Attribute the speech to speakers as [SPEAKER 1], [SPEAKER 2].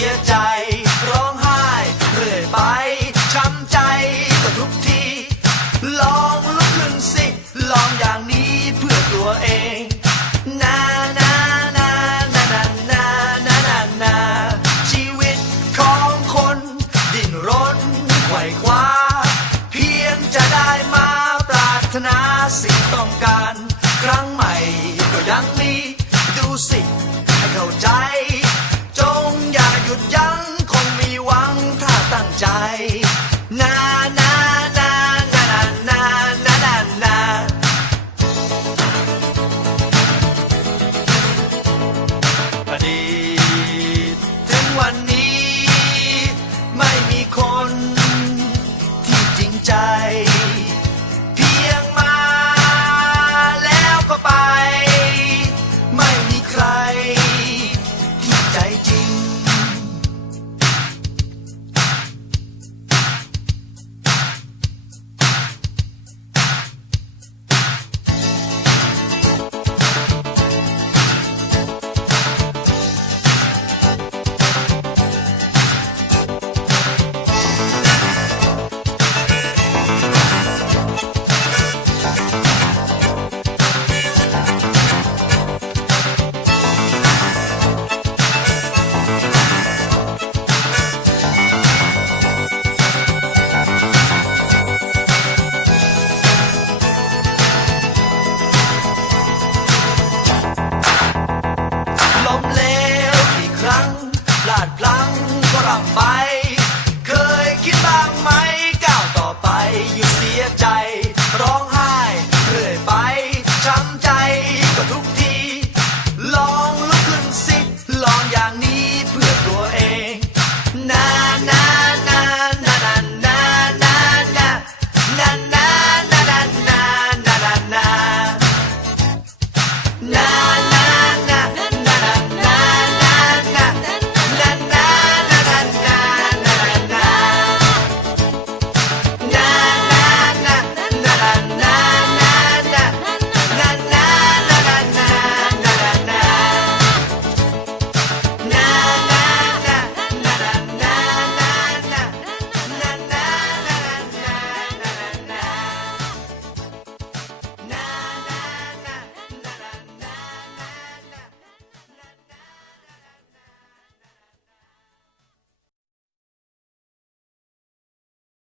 [SPEAKER 1] ียใจ ร้องไห้เรื่อยไปช้ำใจก็ทุกที ลองลุกขึ้นสิ ลองอย่างนี้เพื่อตัวเองนานานานานานานานานาชีวิตของคนดิ้นรนไขว่คว้า เพียงจะได้มาปรารถนาสิ่งต้องการ ครั้งใหม่ก็ยังมี ดูสิให้เข้าใจ die.